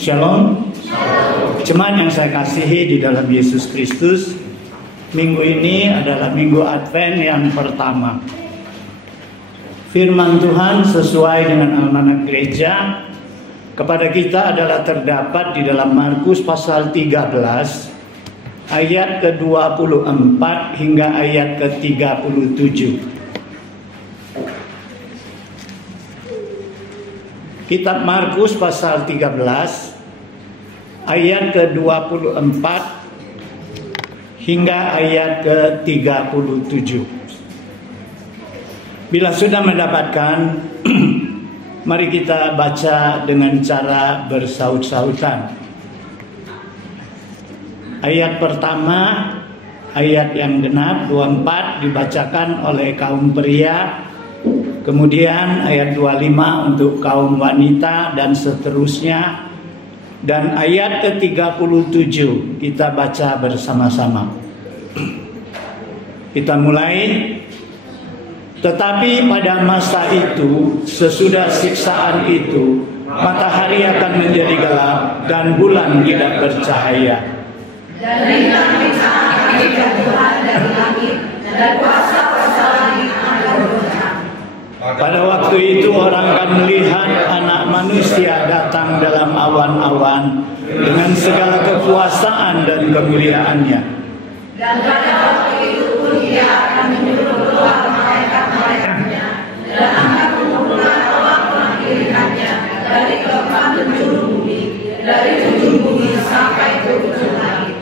Shalom. Jemaat yang saya kasihi di dalam Yesus Kristus, minggu ini adalah minggu Advent yang pertama. Firman Tuhan sesuai dengan almanak gereja kepada kita adalah terdapat di dalam Markus pasal 13 ayat ke-24 hingga ayat ke-37. Kitab Markus pasal 13 ayat ke-24 hingga ayat ke-37. Bila sudah mendapatkan, mari kita baca dengan cara bersaut-sautan. Ayat pertama, ayat yang genap 24 dibacakan oleh kaum pria. Kemudian ayat 25 untuk kaum wanita dan seterusnya. Dan ayat ke-37 kita baca bersama-sama. Kita mulai. Tetapi pada masa itu, sesudah siksaan itu, matahari akan menjadi gelap dan bulan tidak bercahaya. Dan bintang-bintang akan dijatuhkan dari langit, dan kuasa-kuasa langit akan goncang. Pada waktu itu orang akan melihat Anak Manusia datang dalam awan-awan dengan segala kekuasaan dan kemuliaannya. Dan pada waktu itu pun Ia akan menyuruh keluar malaikat-malaikatnya dan akan mengumpulkan orang-orang pilihannya dari keempat penjuru bumi, dari ujung bumi sampai ke ujung langit.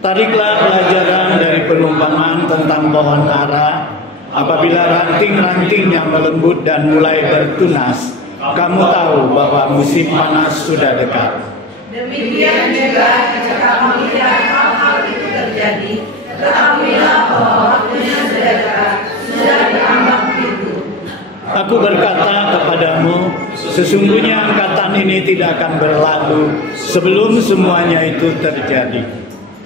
Tariklah pelajaran dari perumpamaan tentang pohon ara. Apabila ranting-rantingnya melembut dan mulai bertunas, kamu tahu bahwa musim panas sudah dekat. Demikian juga jika kamu melihat hal-hal itu terjadi, ketahuilah bahwa waktunya sudah dekat, sudah diambang pintu. Aku berkata kepadamu, sesungguhnya angkatan ini tidak akan berlalu sebelum semuanya itu terjadi.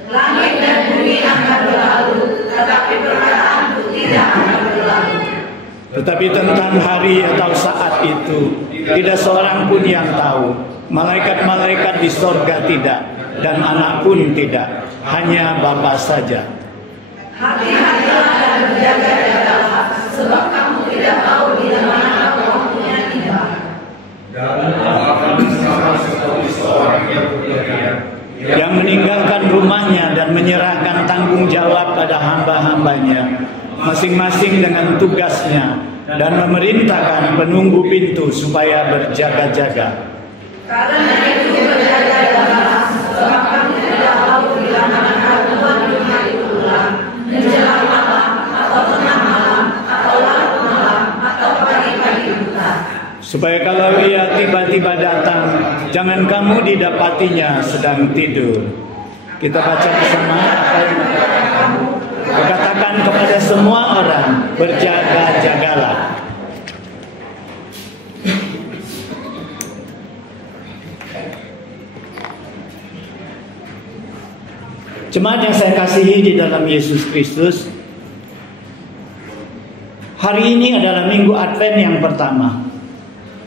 Langit dan bumi akan berlalu, tetapi perkataanku tidak akan berlalu. Tetapi tentang hari atau saat itu, tidak seorang pun yang tahu. Malaikat-malaikat di sorga tidak, dan anak pun tidak, hanya Bapa saja. Hati-hatilah dan berjaga-jagalah, sebab kamu tidak tahu bila mana waktunya tiba. Dan akan sama seperti seorang yang bekerja, yang meninggalkan rumahnya dan menyerahkan tanggung jawab pada hamba-hambanya, masing-masing dengan tugasnya, dan memerintahkan penunggu pintu supaya berjaga-jaga. Karena itu berjaga-jagalah, sebab kamu tidak tahu bila mana Tuhan dunia itu pulang, menjelang malam, atau tengah malam, atau larut malam, atau pagi-pagi buta. Supaya kalau Ia tiba-tiba datang, jangan kamu didapatinya sedang tidur. Kita baca bersama apa yang kamu katakan kepada semua orang, berjaga-jagalah. Jemaat yang saya kasihi di dalam Yesus Kristus, hari ini adalah minggu Advent yang pertama.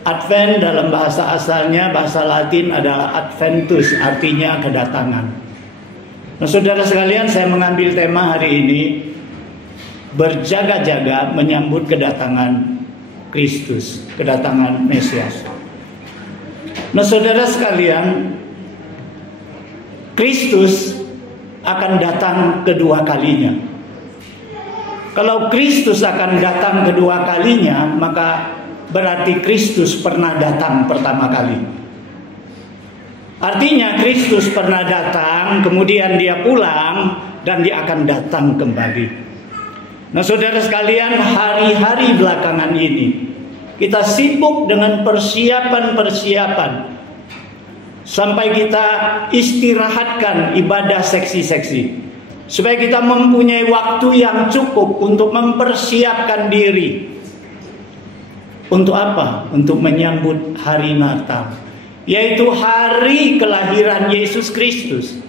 Advent dalam bahasa asalnya, bahasa Latin adalah Adventus, artinya kedatangan. Nah, saudara sekalian, saya mengambil tema hari ini, berjaga-jaga menyambut kedatangan Kristus, kedatangan Mesias. Nah, saudara sekalian, Kristus akan datang kedua kalinya. Kalau Kristus akan datang kedua kalinya, maka berarti Kristus pernah datang pertama kali. Artinya Kristus pernah datang, kemudian Dia pulang, dan Dia akan datang kembali. Nah, saudara sekalian, hari-hari belakangan ini kita sibuk dengan persiapan-persiapan sampai kita istirahatkan ibadah seksi-seksi, supaya kita mempunyai waktu yang cukup untuk mempersiapkan diri. Untuk apa? Untuk menyambut hari Natal, yaitu hari kelahiran Yesus Kristus,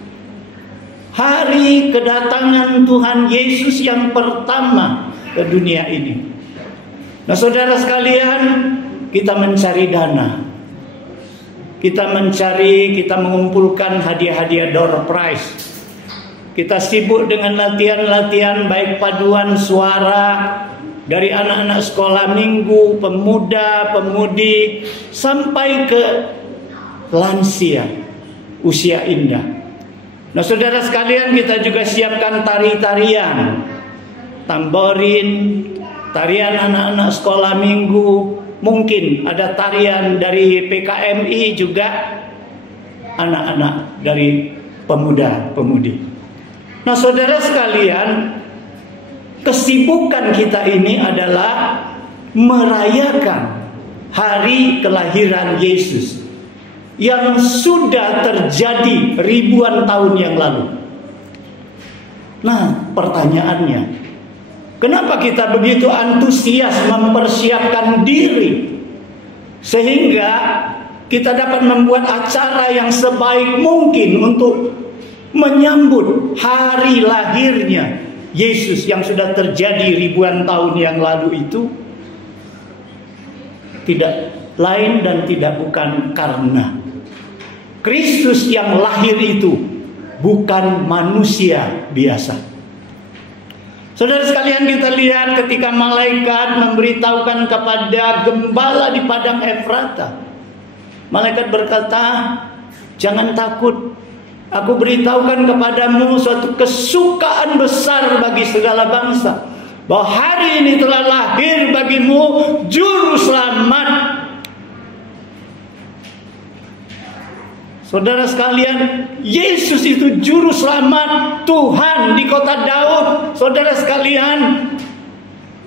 hari kedatangan Tuhan Yesus yang pertama ke dunia ini. Nah, saudara sekalian, kita mencari dana. kita mencari, kita mengumpulkan hadiah-hadiah door prize. Kita sibuk dengan latihan-latihan baik paduan suara dari anak-anak sekolah minggu, pemuda, pemudi, sampai ke lansia, usia indah. Nah saudara sekalian, kita juga siapkan tari-tarian, tamborin, tarian anak-anak sekolah minggu. Mungkin ada tarian dari PKMI juga, anak-anak dari pemuda-pemudi. Nah saudara sekalian, kesibukan kita ini adalah merayakan hari kelahiran Yesus yang sudah terjadi ribuan tahun yang lalu. Nah pertanyaannya, kenapa kita begitu antusias mempersiapkan diri sehingga kita dapat membuat acara yang sebaik mungkin untuk menyambut hari lahirnya Yesus yang sudah terjadi ribuan tahun yang lalu itu? Tidak lain dan tidak bukan karena Kristus yang lahir itu bukan manusia biasa. Saudara sekalian, kita lihat ketika malaikat memberitahukan kepada gembala di padang Efrata. Malaikat berkata, jangan takut. Aku beritahukan kepadamu suatu kesukaan besar bagi segala bangsa. Bahwa hari ini telah lahir bagimu juru selamat. Saudara sekalian, Yesus itu juru selamat Tuhan di kota Daud. Saudara sekalian,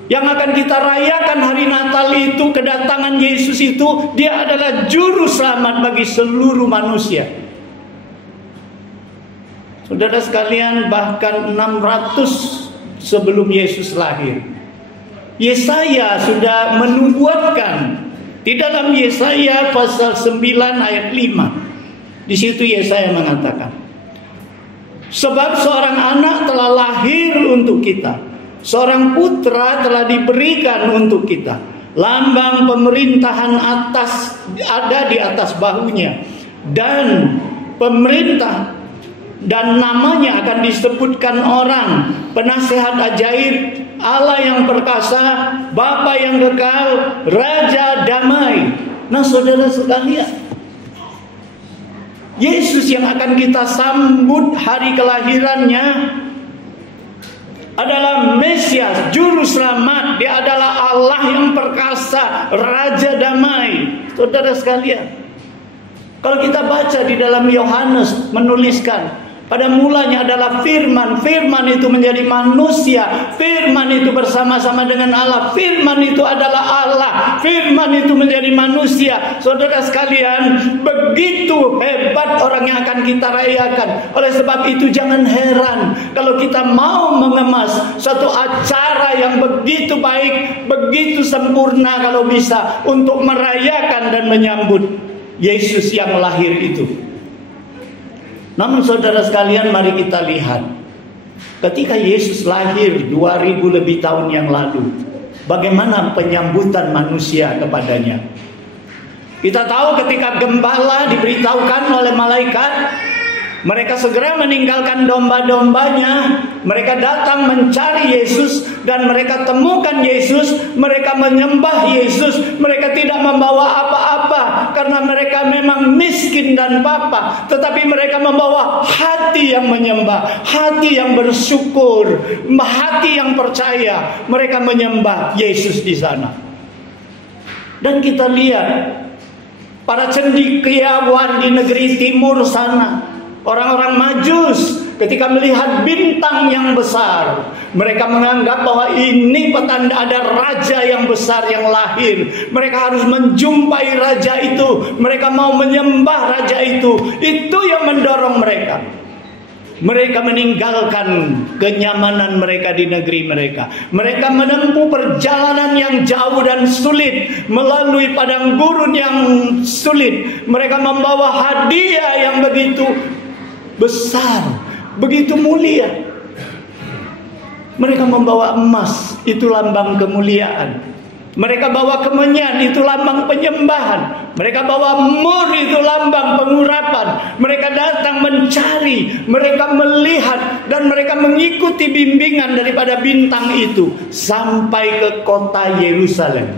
yang akan kita rayakan hari Natal itu, kedatangan Yesus itu, dia adalah juru selamat bagi seluruh manusia. Saudara sekalian, bahkan 600 sebelum Yesus lahir, Yesaya sudah menubuatkan di dalam Yesaya pasal 9 ayat 5. Di situ Yesaya mengatakan, sebab seorang anak telah lahir untuk kita, seorang putra telah diberikan untuk kita, lambang pemerintahan atas ada di atas bahunya, dan pemerintah dan namanya akan disebutkan orang penasehat ajaib, Allah yang perkasa, Bapa yang kekal, Raja damai. Nah saudara sekalian, Yesus yang akan kita sambut hari kelahirannya adalah Mesias, Juru Selamat. Dia adalah Allah yang perkasa, Raja damai. Saudara sekalian, kalau kita baca di dalam Yohanes menuliskan, pada mulanya adalah firman, firman itu menjadi manusia, firman itu bersama-sama dengan Allah, firman itu adalah Allah, firman itu menjadi manusia. Saudara sekalian, begitu hebat orang yang akan kita rayakan. Oleh sebab itu jangan heran kalau kita mau mengemas satu acara yang begitu baik, begitu sempurna kalau bisa, untuk merayakan dan menyambut Yesus yang lahir itu. Namun saudara sekalian, mari kita lihat, ketika Yesus lahir 2000 lebih tahun yang lalu, bagaimana penyambutan manusia kepadanya. Kita tahu ketika gembala diberitahukan oleh malaikat, mereka segera meninggalkan domba-dombanya, mereka datang mencari Yesus, dan mereka temukan Yesus, mereka menyembah Yesus. Mereka tidak membawa apa-apa karena mereka memang miskin dan papa, tetapi mereka membawa hati yang menyembah, hati yang bersyukur, hati yang percaya. Mereka menyembah Yesus di sana. Dan kita lihat para cendekiawan di negeri timur sana, orang-orang Majus, ketika melihat bintang yang besar, mereka menganggap bahwa ini petanda ada raja yang besar yang lahir. Mereka harus menjumpai raja itu, mereka mau menyembah raja itu. Itu yang mendorong mereka. Mereka meninggalkan kenyamanan mereka di negeri mereka. Mereka menempuh perjalanan yang jauh dan sulit, melalui padang gurun yang sulit. Mereka membawa hadiah yang begitu besar, begitu mulia. Mereka membawa emas, itu lambang kemuliaan. Mereka bawa kemenyan, itu lambang penyembahan. Mereka bawa mur, itu lambang pengurapan. Mereka datang mencari, mereka melihat, dan mereka mengikuti bimbingan daripada bintang itu sampai ke kota Yerusalem.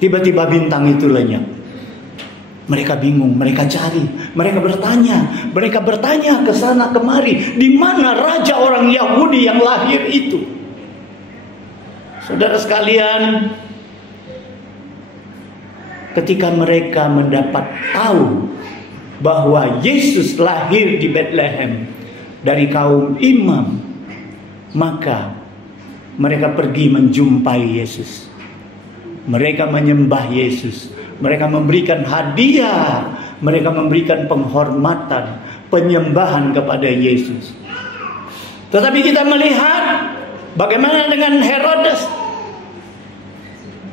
Tiba-tiba bintang itu lenyap. Mereka bingung, mereka cari, mereka bertanya ke sana kemari, di mana raja orang Yahudi yang lahir itu? Saudara sekalian, ketika mereka mendapat tahu bahwa Yesus lahir di Bethlehem dari kaum imam, maka mereka pergi menjumpai Yesus. Mereka menyembah Yesus. Mereka memberikan hadiah, mereka memberikan penghormatan, penyembahan kepada Yesus. Tetapi kita melihat bagaimana dengan Herodes.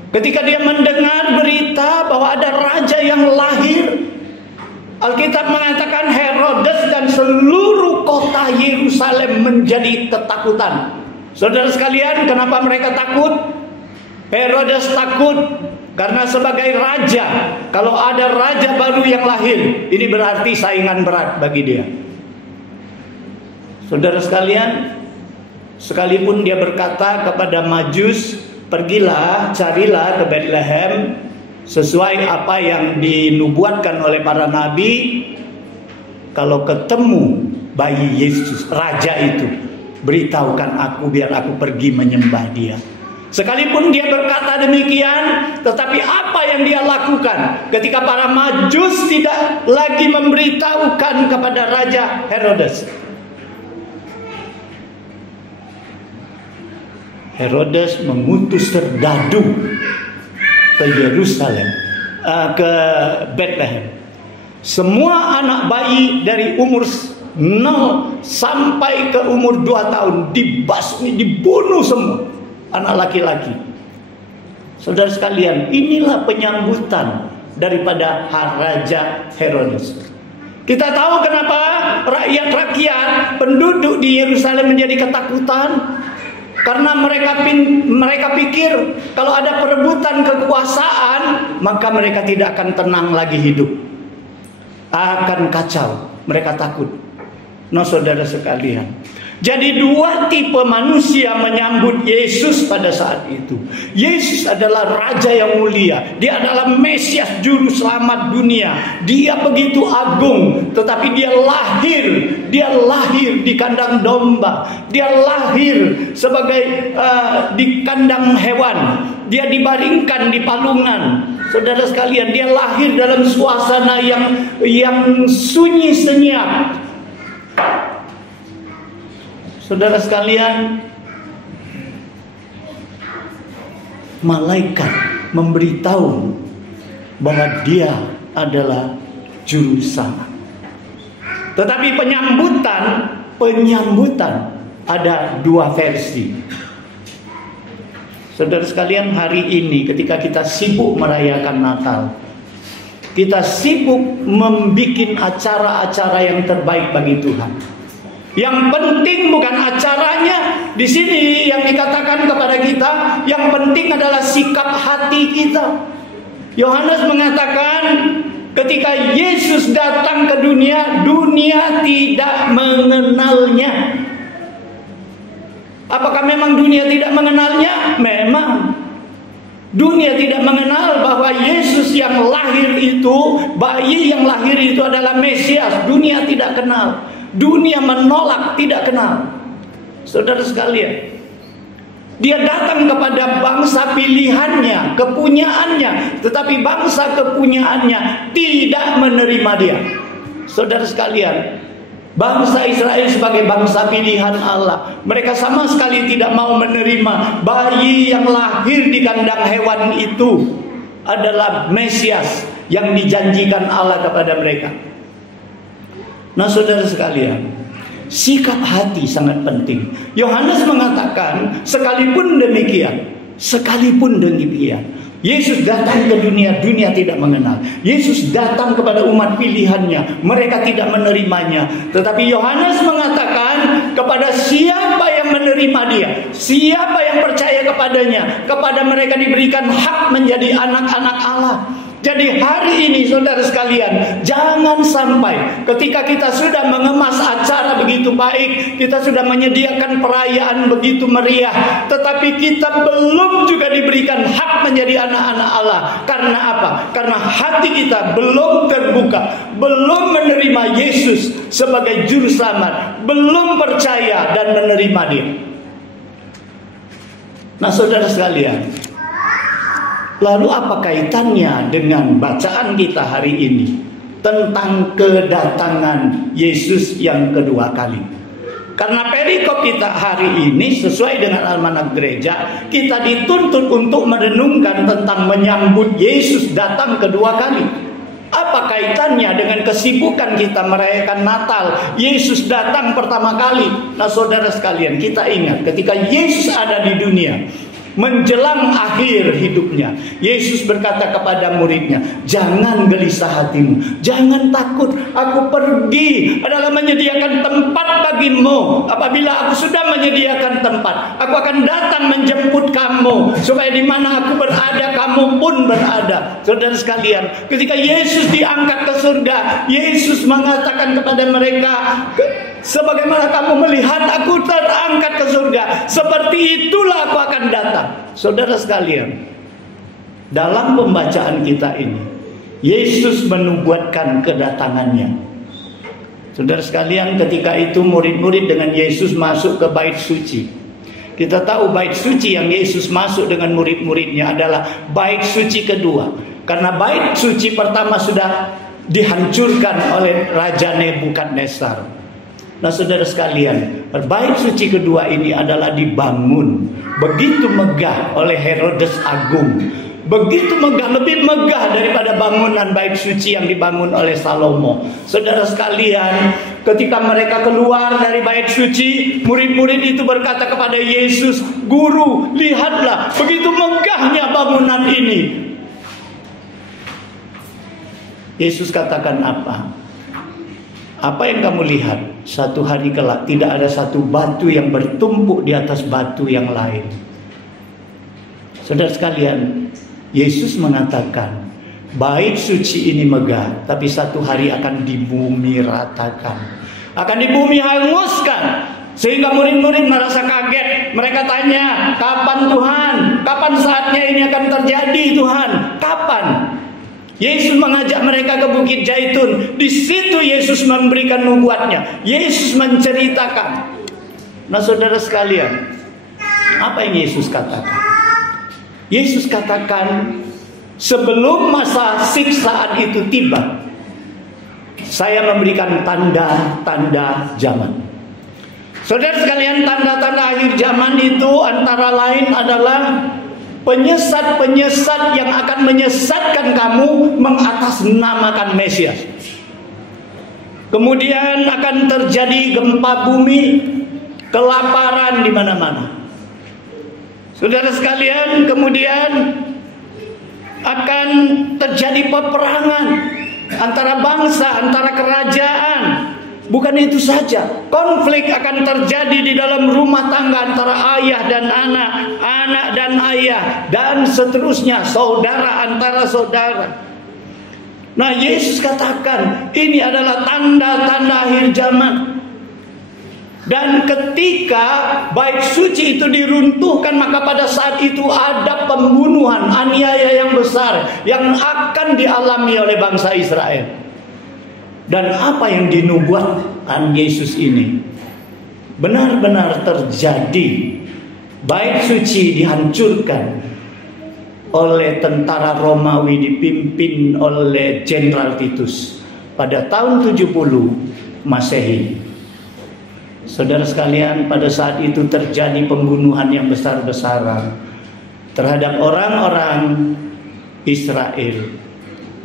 Ketika dia mendengar berita bahwa ada raja yang lahir, Alkitab mengatakan Herodes dan seluruh kota Yerusalem menjadi ketakutan. Saudara sekalian, kenapa mereka takut? Herodes takut karena sebagai raja, kalau ada raja baru yang lahir, ini berarti saingan berat bagi dia. Saudara sekalian, sekalipun dia berkata kepada Majus, pergilah, carilah ke Bethlehem sesuai apa yang dinubuatkan oleh para nabi. Kalau ketemu bayi Yesus, raja itu, beritahukan aku biar aku pergi menyembah dia. Sekalipun dia berkata demikian, tetapi apa yang dia lakukan ketika para Majus tidak lagi memberitahukan kepada Raja Herodes? Herodes mengutus serdadu ke Yerusalem, ke Bethlehem. Semua anak bayi dari umur 0 sampai ke umur 2 tahun dibasmi, dibunuh semua. Anak laki-laki. Saudara sekalian, inilah penyambutan daripada Raja Herodes. Kita tahu kenapa rakyat-rakyat penduduk di Yerusalem menjadi ketakutan. Karena mereka pikir kalau ada perebutan kekuasaan, maka mereka tidak akan tenang lagi hidup. Akan kacau. Mereka takut. Nah, saudara sekalian, jadi dua tipe manusia menyambut Yesus pada saat itu. Yesus adalah Raja yang mulia. Dia adalah Mesias, Juru Selamat dunia. Dia begitu agung. Tetapi dia lahir di kandang domba. Dia lahir sebagai di kandang hewan. Dia dibaringkan di palungan. Saudara sekalian, dia lahir dalam suasana yang sunyi senyap. Saudara sekalian, malaikat memberitahu bahwa dia adalah juru selamat. Tetapi penyambutan ada dua versi. Saudara sekalian, hari ini ketika kita sibuk merayakan Natal, kita sibuk membuat acara-acara yang terbaik bagi Tuhan. Yang penting bukan acaranya. Di sini yang dikatakan kepada kita, yang penting adalah sikap hati kita. Yohanes mengatakan, ketika Yesus datang ke dunia, dunia tidak mengenalnya. Apakah memang dunia tidak mengenalnya? Memang. Dunia tidak mengenal bahwa Yesus yang lahir itu, bayi yang lahir itu adalah Mesias. Dunia tidak kenal. Dunia menolak, tidak kenal. Saudara sekalian, dia datang kepada bangsa pilihannya, kepunyaannya, tetapi bangsa kepunyaannya tidak menerima dia. Saudara sekalian, bangsa Israel sebagai bangsa pilihan Allah, mereka sama sekali tidak mau menerima bayi yang lahir di kandang hewan itu adalah Mesias yang dijanjikan Allah kepada mereka. Nah, saudara sekalian, sikap hati sangat penting. Yohanes mengatakan, sekalipun demikian, Yesus datang ke dunia, dunia tidak mengenal. Yesus datang kepada umat pilihannya, mereka tidak menerimanya. Tetapi Yohanes mengatakan kepada siapa yang menerima dia, siapa yang percaya kepadanya, kepada mereka diberikan hak menjadi anak-anak Allah. Jadi hari ini saudara sekalian, jangan sampai ketika kita sudah mengemas acara begitu baik, kita sudah menyediakan perayaan begitu meriah, tetapi kita belum juga diberikan hak menjadi anak-anak Allah. Karena apa? Karena hati kita belum terbuka, belum menerima Yesus sebagai juru selamat, belum percaya dan menerima dia. Nah saudara sekalian, lalu apa kaitannya dengan bacaan kita hari ini tentang kedatangan Yesus yang kedua kali? Karena perikop kita hari ini sesuai dengan almanak gereja, kita dituntut untuk merenungkan tentang menyambut Yesus datang kedua kali. Apa kaitannya dengan kesibukan kita merayakan Natal? Yesus datang pertama kali. Nah saudara sekalian, kita ingat ketika Yesus ada di dunia, menjelang akhir hidupnya, Yesus berkata kepada muridnya, jangan gelisah hatimu, jangan takut, aku pergi adalah menyediakan tempat bagimu. Apabila aku sudah menyediakan tempat, aku akan datang menjemput kamu, supaya di mana aku berada, kamu pun berada. Saudara sekalian, ketika Yesus diangkat ke surga, Yesus mengatakan kepada mereka, sebagaimana kamu melihat aku terangkat ke surga, seperti itulah aku akan datang. Saudara sekalian, dalam pembacaan kita ini, Yesus menubuatkan kedatangannya. Saudara sekalian, ketika itu murid-murid dengan Yesus masuk ke bait suci. Kita tahu bait suci yang Yesus masuk dengan murid-muridnya adalah bait suci kedua. Karena bait suci pertama sudah dihancurkan oleh Raja Nebukadnezar. Nah saudara sekalian, bait suci kedua ini adalah dibangun begitu megah oleh Herodes Agung. Begitu megah, lebih megah daripada bangunan bait suci yang dibangun oleh Salomo. Saudara sekalian, ketika mereka keluar dari bait suci, murid-murid itu berkata kepada Yesus, Guru, lihatlah begitu megahnya bangunan ini. Yesus katakan apa? Apa yang kamu lihat? Satu hari kelak tidak ada satu batu yang bertumpuk di atas batu yang lain. Saudara sekalian, Yesus mengatakan, bait suci ini megah, tapi satu hari akan dibumi ratakan, akan dibumi hanguskan. Sehingga murid-murid merasa kaget. Mereka tanya, kapan Tuhan? Kapan saatnya ini akan terjadi Tuhan? Kapan? Yesus mengajak mereka ke Bukit Zaitun. Di situ Yesus memberikan nubuatnya. Yesus menceritakan. Nah saudara sekalian, apa yang Yesus katakan? Yesus katakan, sebelum masa siksaan itu tiba, saya memberikan tanda-tanda zaman. Saudara sekalian, tanda-tanda akhir zaman itu antara lain adalah penyesat-penyesat yang akan menyesatkan kamu mengatasnamakan Mesias. Kemudian akan terjadi gempa bumi, kelaparan di mana-mana. Saudara sekalian, kemudian akan terjadi peperangan antara bangsa, antara kerajaan. Bukan itu saja, konflik akan terjadi di dalam rumah tangga antara ayah dan anak, anak dan ayah, dan seterusnya, saudara antara saudara. Nah, Yesus katakan ini adalah tanda-tanda akhir zaman. Dan ketika bait suci itu diruntuhkan, maka pada saat itu ada pembunuhan, aniaya yang besar yang akan dialami oleh bangsa Israel. Dan apa yang dinubuatkan Yesus ini benar-benar terjadi. Bait suci dihancurkan oleh tentara Romawi dipimpin oleh Jenderal Titus pada tahun 70 Masehi. Saudara sekalian, pada saat itu terjadi pembunuhan yang besar-besaran terhadap orang-orang Israel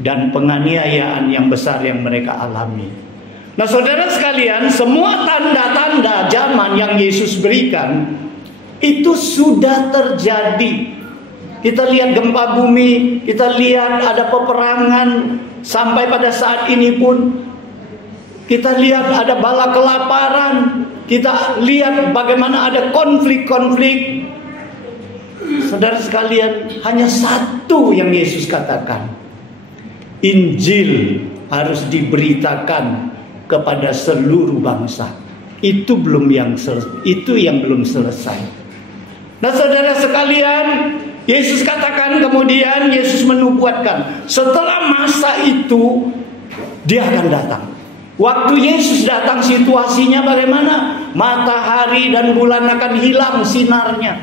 dan penganiayaan yang besar yang mereka alami. Nah saudara sekalian, semua tanda-tanda zaman yang Yesus berikan itu sudah terjadi. kita lihat gempa bumi, kita lihat ada peperangan, sampai pada saat ini pun kita lihat ada bala kelaparan, kita lihat bagaimana ada konflik-konflik. Saudara sekalian, hanya satu yang Yesus katakan, Injil harus diberitakan kepada seluruh bangsa. Itu yang belum selesai. Nah, saudara sekalian, Yesus katakan, kemudian Yesus menubuatkan, setelah masa itu dia akan datang. Waktu Yesus datang, situasinya bagaimana? Matahari dan bulan akan hilang sinarnya,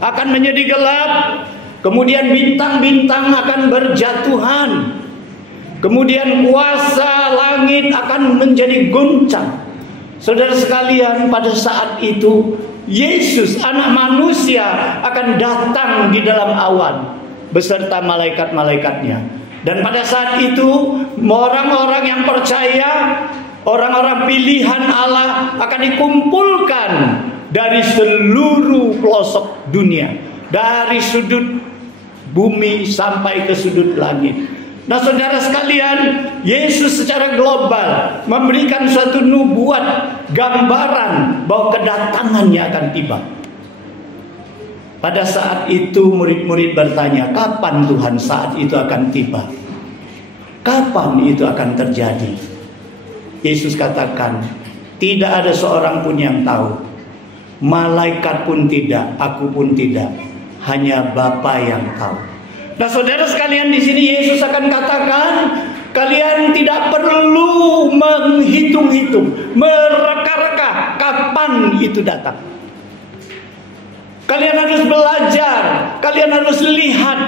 akan menjadi gelap. Kemudian bintang-bintang akan berjatuhan. Kemudian kuasa langit akan menjadi guncang. Saudara sekalian, pada saat itu Yesus anak manusia akan datang di dalam awan beserta malaikat-malaikatnya. Dan pada saat itu orang-orang yang percaya, orang-orang pilihan Allah akan dikumpulkan dari seluruh pelosok dunia, dari sudut bumi sampai ke sudut langit. Nah, saudara sekalian, Yesus secara global memberikan suatu nubuat, gambaran bahwa kedatangannya akan tiba. Pada saat itu murid-murid bertanya, kapan Tuhan saat itu akan tiba? Kapan itu akan terjadi? Yesus katakan, tidak ada seorang pun yang tahu. Malaikat pun tidak, aku pun tidak. Hanya Bapa yang tahu. Nah, saudara sekalian, di sini Yesus akan katakan, kalian tidak perlu menghitung-hitung, mereka-reka kapan itu datang. Kalian harus belajar, kalian harus lihat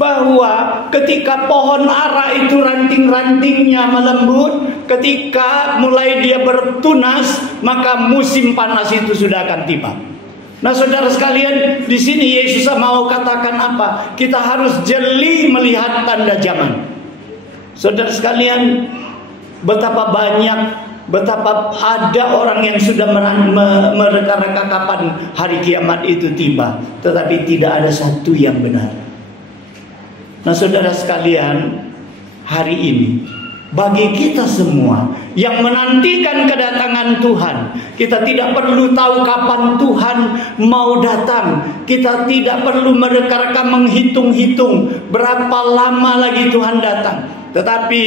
bahwa ketika pohon ara itu ranting-rantingnya melembut, ketika mulai dia bertunas, maka musim panas itu sudah akan tiba. Nah, saudara sekalian, di sini Yesus mau katakan apa? Kita harus jeli melihat tanda zaman. Saudara sekalian, betapa ada orang yang sudah mereka-reka kapan hari kiamat itu tiba, tetapi tidak ada satu yang benar. Nah, saudara sekalian, hari ini bagi kita semua yang menantikan kedatangan Tuhan, kita tidak perlu tahu kapan Tuhan mau datang. Kita tidak perlu mereka-reka menghitung-hitung berapa lama lagi Tuhan datang. Tetapi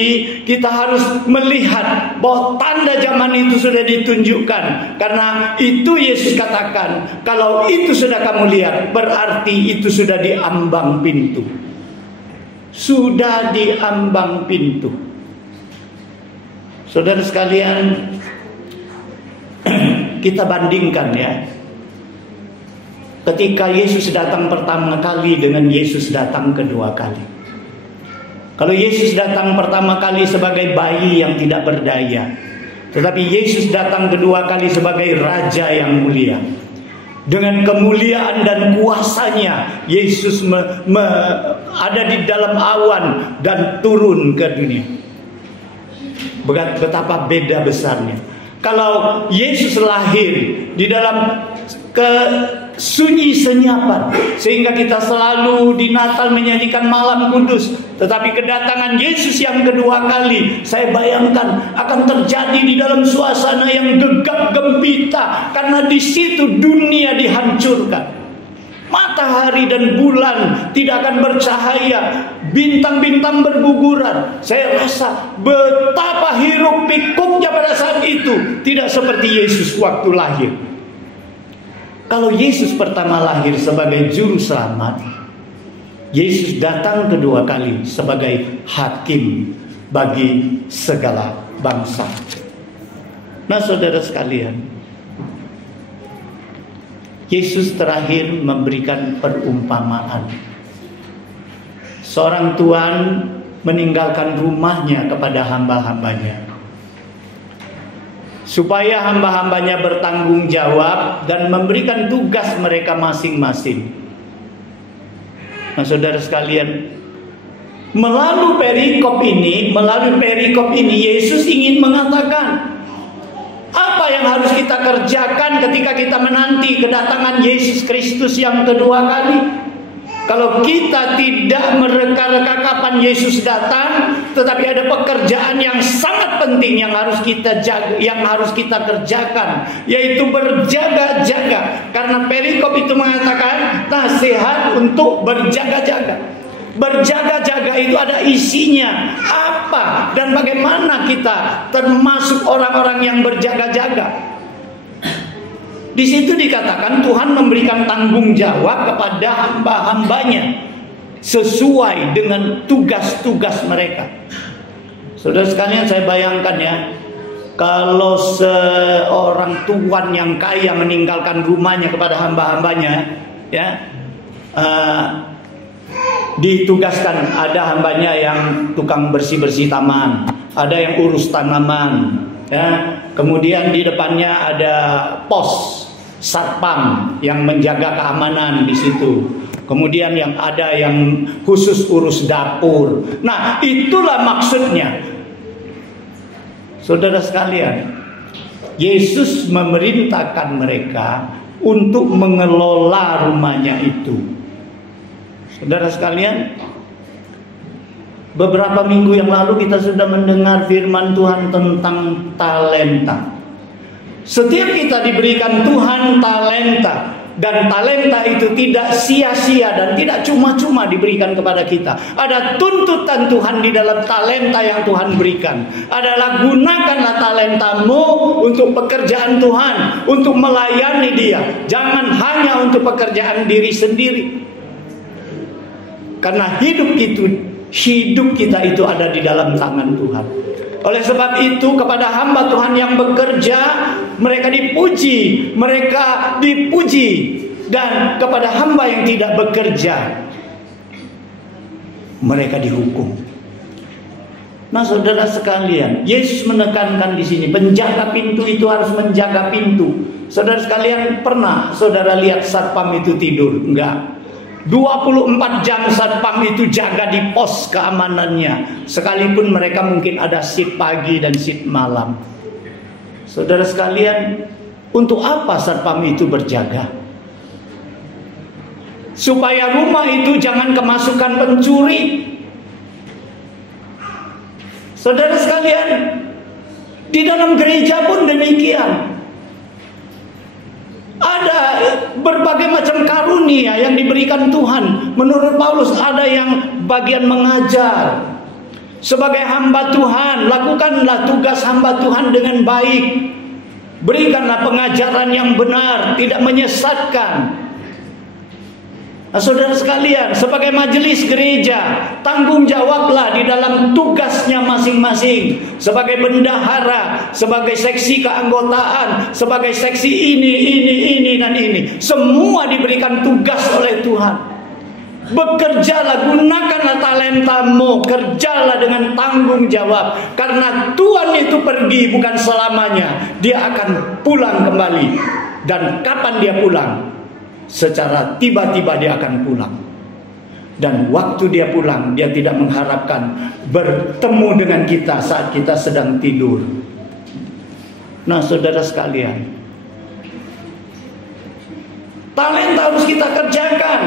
kita harus melihat bahwa tanda zaman itu sudah ditunjukkan. Karena itu Yesus katakan, kalau itu sudah kamu lihat, berarti itu sudah di ambang pintu. Sudah di ambang pintu. Saudara sekalian, kita bandingkan ya. Ketika Yesus datang pertama kali dengan Yesus datang kedua kali. Kalau Yesus datang pertama kali sebagai bayi yang tidak berdaya, tetapi Yesus datang kedua kali sebagai Raja yang mulia. Dengan kemuliaan dan kuasanya, Yesus ada di dalam awan dan turun ke dunia. Betapa beda besarnya. Kalau Yesus lahir di dalam kesunyi senyapan, sehingga kita selalu di Natal menyanyikan Malam Kudus. Tetapi kedatangan Yesus yang kedua kali, saya bayangkan akan terjadi di dalam suasana yang gegap gempita, karena di situ dunia dihancurkan. Matahari dan bulan tidak akan bercahaya, bintang-bintang berguguran. Saya rasa betapa hiruk pikuknya pada saat itu, tidak seperti Yesus waktu lahir. Kalau Yesus pertama lahir sebagai juru selamat, Yesus datang kedua kali sebagai hakim bagi segala bangsa. Nah, saudara sekalian, Yesus terakhir memberikan perumpamaan. Seorang tuan meninggalkan rumahnya kepada hamba-hambanya, supaya hamba-hambanya bertanggung jawab dan memberikan tugas mereka masing-masing. Nah, saudara sekalian, melalui perikop ini Yesus ingin mengatakan apa yang harus kita kerjakan ketika kita menanti kedatangan Yesus Kristus yang kedua kali. Kalau kita tidak mereka-reka kapan Yesus datang, tetapi ada pekerjaan yang sangat penting yang harus kita jaga, yang harus kita kerjakan, yaitu berjaga-jaga. Karena perikop itu mengatakan nasihat untuk berjaga-jaga. Berjaga-jaga itu ada isinya apa dan bagaimana kita termasuk orang-orang yang berjaga-jaga. Di situ dikatakan Tuhan memberikan tanggung jawab kepada hamba-hambanya sesuai dengan tugas-tugas mereka. Saudara sekalian, saya bayangkan ya, kalau seorang tuan yang kaya meninggalkan rumahnya kepada hamba-hambanya, ya, ditugaskan, ada hambanya yang tukang bersih-bersih taman, ada yang urus tanaman, ya, kemudian di depannya ada pos satpam yang menjaga keamanan di situ. Kemudian yang ada yang khusus urus dapur. Nah, itulah maksudnya. Saudara sekalian, Yesus memerintahkan mereka untuk mengelola rumahnya itu. Saudara sekalian, beberapa minggu yang lalu kita sudah mendengar firman Tuhan tentang talenta. Setiap kita diberikan Tuhan talenta, dan talenta itu tidak sia-sia dan tidak cuma-cuma diberikan kepada kita. Ada tuntutan Tuhan di dalam talenta yang Tuhan berikan. Adalah gunakanlah talentamu untuk pekerjaan Tuhan, untuk melayani Dia. Jangan hanya untuk pekerjaan diri sendiri. Karena hidup kita itu ada di dalam tangan Tuhan. Oleh sebab itu, kepada hamba Tuhan yang bekerja, mereka dipuji, dan kepada hamba yang tidak bekerja, mereka dihukum. Nah, saudara sekalian, Yesus menekankan di sini, penjaga pintu itu harus menjaga pintu. Saudara sekalian, pernah saudara lihat satpam itu tidur? Enggak. 24 jam satpam itu jaga di pos keamanannya, sekalipun mereka mungkin ada shift pagi dan shift malam. Saudara sekalian, untuk apa satpam itu berjaga? Supaya rumah itu jangan kemasukan pencuri. Saudara sekalian, di dalam gereja pun demikian. Ada berbagai macam karunia yang diberikan Tuhan. Menurut Paulus, ada yang bagian mengajar. Sebagai hamba Tuhan, lakukanlah tugas hamba Tuhan dengan baik. Berikanlah pengajaran yang benar, tidak menyesatkan. Nah, saudara sekalian, sebagai majelis gereja, tanggung jawablah di dalam tugasnya masing-masing. Sebagai bendahara, sebagai seksi keanggotaan, sebagai seksi ini, dan ini. Semua diberikan tugas oleh Tuhan. Bekerjalah, gunakanlah talentamu, kerjalah dengan tanggung jawab. Karena Tuhan itu pergi bukan selamanya. Dia akan pulang kembali. Dan kapan dia pulang? Secara tiba-tiba dia akan pulang. Dan waktu dia pulang, dia tidak mengharapkan bertemu dengan kita saat kita sedang tidur. Nah, saudara sekalian, talenta harus kita kerjakan.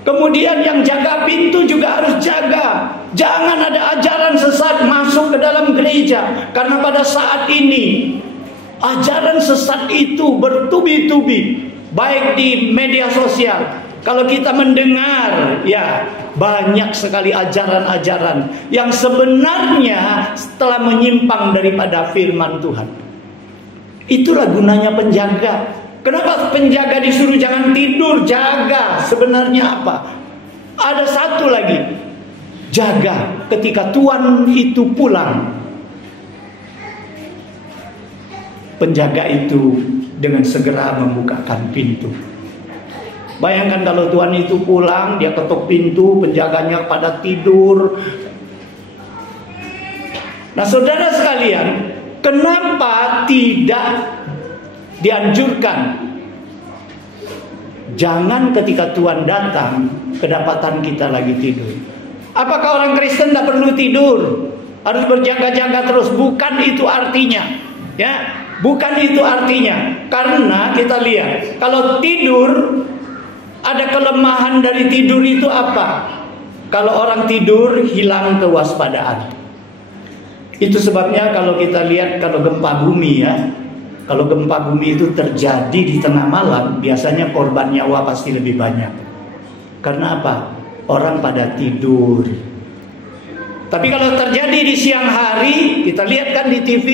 Kemudian yang jaga pintu juga harus jaga. Jangan ada ajaran sesat masuk ke dalam gereja. Karena pada saat ini ajaran sesat itu bertubi-tubi. Baik di media sosial, kalau kita mendengar, ya banyak sekali ajaran-ajaran yang sebenarnya telah menyimpang daripada firman Tuhan. Itulah gunanya penjaga. Kenapa penjaga disuruh jangan tidur? Jaga. Sebenarnya apa? Ada satu lagi. Jaga ketika Tuhan itu pulang. Penjaga itu dengan segera membukakan pintu. Bayangkan kalau Tuhan itu pulang, dia ketuk pintu, penjaganya pada tidur. Nah, saudara sekalian, kenapa tidak dianjurkan? Jangan ketika Tuhan datang, kedapatan kita lagi tidur. Apakah orang Kristen tidak perlu tidur? Harus berjaga-jaga terus? Bukan itu artinya. Ya, bukan itu artinya. Karena kita lihat, kalau tidur Ada kelemahan dari tidur itu apa? Kalau orang tidur hilang kewaspadaan. Itu sebabnya kalau kita lihat kalau gempa bumi ya, kalau gempa bumi itu terjadi di tengah malam, biasanya korban nyawa pasti lebih banyak. Karena apa? Orang pada tidur. Tapi kalau terjadi di siang hari, kita lihat kan di TV,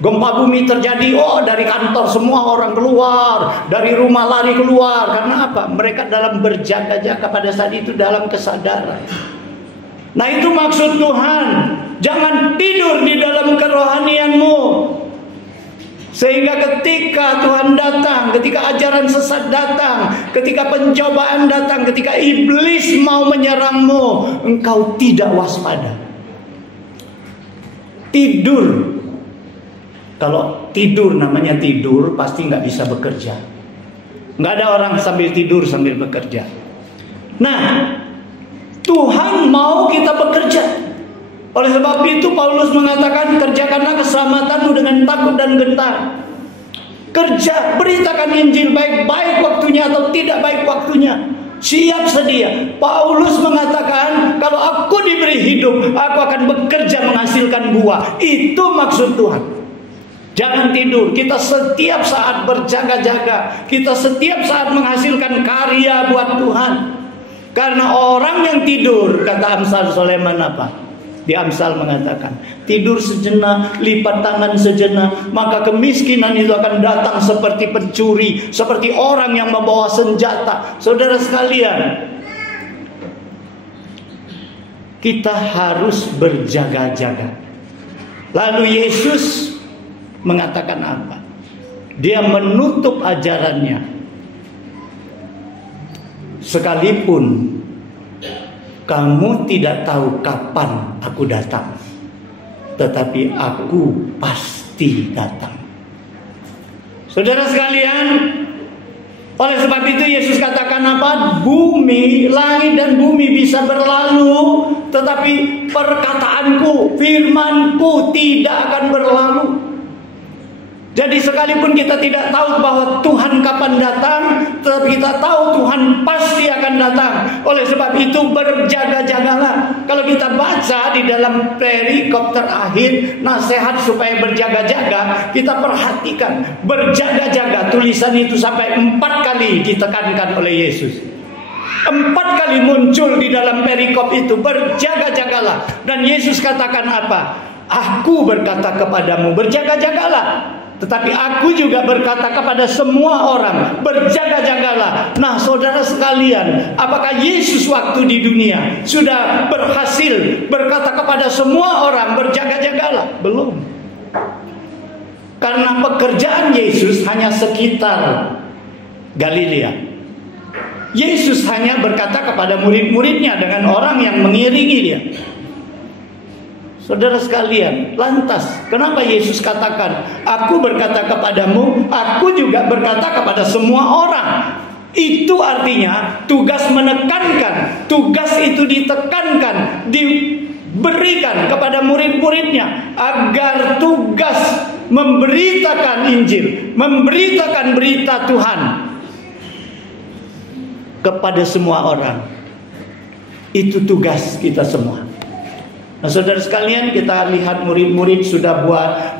gempa bumi terjadi, dari kantor semua orang keluar, dari rumah lari keluar. Karena apa? Mereka dalam berjaga-jaga pada saat itu dalam kesadaran. Nah itu maksud Tuhan. Jangan tidur di dalam kerohanianmu. Sehingga ketika Tuhan datang, ketika ajaran sesat datang, ketika pencobaan datang, ketika iblis mau menyerangmu, engkau tidak waspada. Tidur. Kalau tidur namanya tidur, pasti nggak bisa bekerja. Nggak ada orang sambil tidur sambil bekerja. Nah, Tuhan mau kita bekerja. Oleh sebab itu Paulus mengatakan, kerjakanlah keselamatanmu dengan takut dan gentar. Kerja, beritakan Injil baik waktunya atau tidak baik waktunya. Siap sedia. Paulus mengatakan, kalau aku diberi hidup, aku akan bekerja menghasilkan buah. Itu maksud Tuhan. Jangan tidur. Kita setiap saat berjaga-jaga. Kita setiap saat menghasilkan karya buat Tuhan. Karena orang yang tidur, kata Amsal Sulaiman apa? Di Amsal mengatakan, tidur sejenak, lipat tangan sejenak, maka kemiskinan itu akan datang seperti pencuri, seperti orang yang membawa senjata. Saudara sekalian, kita harus berjaga-jaga. Lalu Yesus mengatakan apa? Dia menutup ajarannya. Sekalipun kamu tidak tahu kapan aku datang, tetapi aku pasti datang. Saudara sekalian, oleh sebab itu Yesus katakan apa? Bumi, langit dan bumi bisa berlalu, tetapi perkataanku, firmanku tidak akan berlalu. Jadi sekalipun kita tidak tahu bahwa Tuhan kapan datang, tetapi kita tahu Tuhan pasti akan datang. Oleh sebab itu berjaga-jagalah. Kalau kita baca di dalam perikop terakhir, nasihat supaya berjaga-jaga, kita perhatikan berjaga-jaga. Tulisan itu sampai 4 kali ditekankan oleh Yesus. 4 kali muncul di dalam perikop itu, berjaga-jagalah. Dan Yesus katakan apa? Aku berkata kepadamu, berjaga-jagalah. Tetapi aku juga berkata kepada semua orang, berjaga-jagalah. Nah saudara sekalian, apakah Yesus waktu di dunia sudah berhasil berkata kepada semua orang, berjaga-jagalah? Belum. Karena pekerjaan Yesus hanya sekitar Galilea. Yesus hanya berkata kepada murid-muridnya dengan orang yang mengiringi dia. Saudara sekalian, lantas kenapa Yesus katakan, aku berkata kepadamu, aku juga berkata kepada semua orang? Itu artinya tugas menekankan, tugas itu ditekankan, diberikan kepada murid-muridnya, agar tugas memberitakan Injil, memberitakan berita Tuhan kepada semua orang. Itu tugas kita semua. Nah, saudara sekalian, kita lihat murid-murid sudah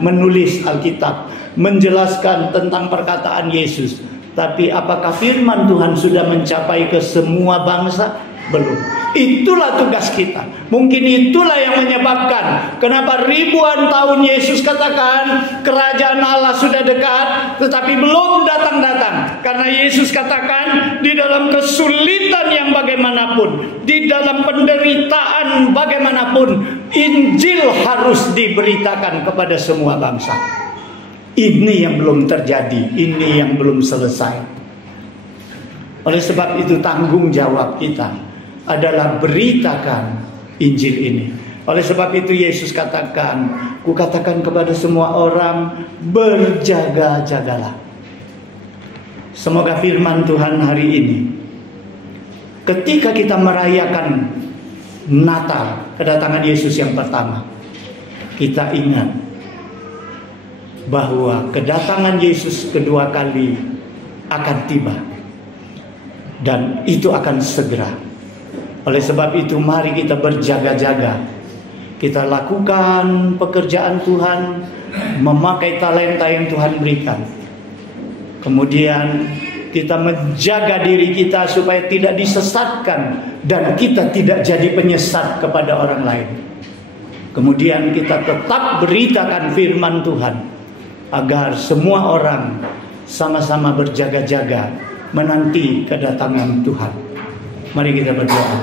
menulis Alkitab, menjelaskan tentang perkataan Yesus. Tapi apakah firman Tuhan sudah mencapai ke semua bangsa? Belum. Itulah tugas kita. Mungkin itulah yang menyebabkan kenapa ribuan tahun Yesus katakan kerajaan Allah sudah dekat, tetapi belum datang-datang. Karena Yesus katakan di dalam kesulitan yang bagaimanapun, di dalam penderitaan bagaimanapun, Injil harus diberitakan kepada semua bangsa. Ini yang belum terjadi, ini yang belum selesai. Oleh sebab itu tanggung jawab kita adalah beritakan Injil ini. Oleh sebab itu Yesus katakan, kukatakan kepada semua orang, berjaga-jagalah. Semoga firman Tuhan hari ini, ketika kita merayakan Natal, kedatangan Yesus yang pertama, kita ingat bahwa kedatangan Yesus kedua kali akan tiba. dan itu akan segera. Oleh sebab itu mari kita berjaga-jaga. Kita lakukan pekerjaan Tuhan, memakai talenta yang Tuhan berikan. Kemudian kita menjaga diri kita supaya tidak disesatkan dan kita tidak jadi penyesat kepada orang lain. Kemudian kita tetap beritakan firman Tuhan agar semua orang sama-sama berjaga-jaga menanti kedatangan Tuhan. Mari kita berdoa.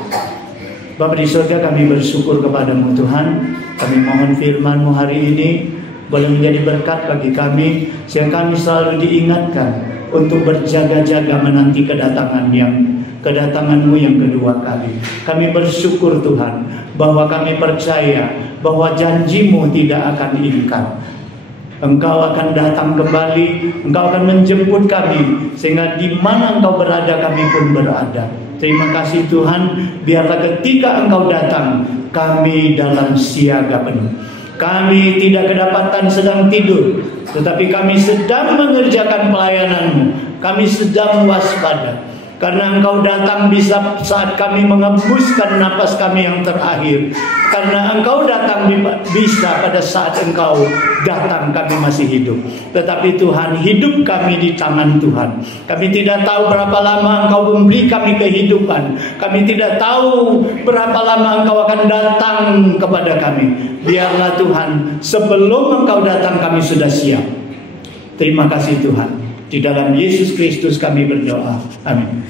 Bapa di surga, kami bersyukur kepadamu Tuhan. Kami mohon firman-Mu hari ini boleh menjadi berkat bagi kami, sehingga kami selalu diingatkan untuk berjaga-jaga menanti kedatangan-Mu yang kedua kali. Kami bersyukur Tuhan bahwa kami percaya bahwa janji-Mu tidak akan ingkar. Engkau akan datang kembali, Engkau akan menjemput kami, sehingga di mana Engkau berada kami pun berada. Terima kasih Tuhan, biarlah ketika Engkau datang kami dalam siaga penuh. Kami tidak kedapatan sedang tidur, tetapi kami sedang mengerjakan pelayanan-Mu. Kami sedang waspada, karena Engkau datang bisa saat kami mengembuskan napas kami yang terakhir. Karena Engkau datang bisa pada saat Engkau datang kami masih hidup. Tetapi Tuhan, hidup kami di tangan Tuhan. Kami tidak tahu berapa lama Engkau memberi kami kehidupan. Kami tidak tahu berapa lama Engkau akan datang kepada kami. Biarlah Tuhan, sebelum Engkau datang kami sudah siap. Terima kasih Tuhan. Di dalam Yesus Kristus kami berdoa. Amin.